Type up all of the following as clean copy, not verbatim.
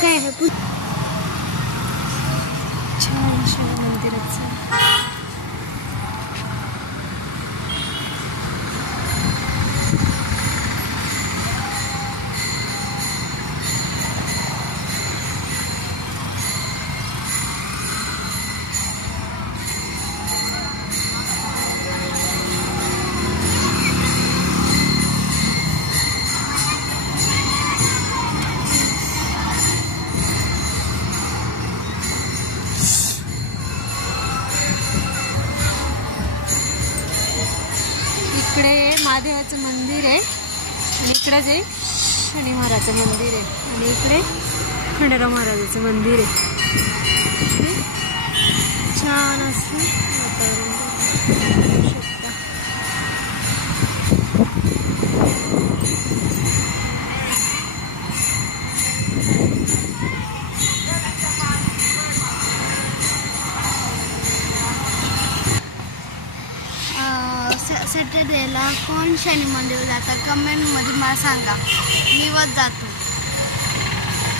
काय आहे छान छान मंदिराचं इकडे महादेवाचं मंदिर आहे आणि इकडे जे शनी महाराजाचं मंदिर आहे आणि इकडे खंडेराव महाराजाचं मंदिर आहे. छान असं वातावरण बघू शकता. सॅटर्डेला कोण शनी मंदिर जाता कमेंटमध्ये मला सांगा. मी वर जातो.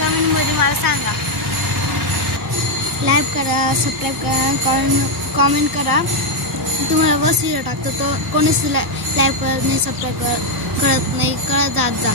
कमेंटमध्ये मला सांगा. लाईक करा, सबस्क्राईब करा, कॉमेंट करा. तुम्हाला बस टाकतो तो कोणीच लाईक करत नाही, सबस्क्राईब करत नाही, कळत जात जा.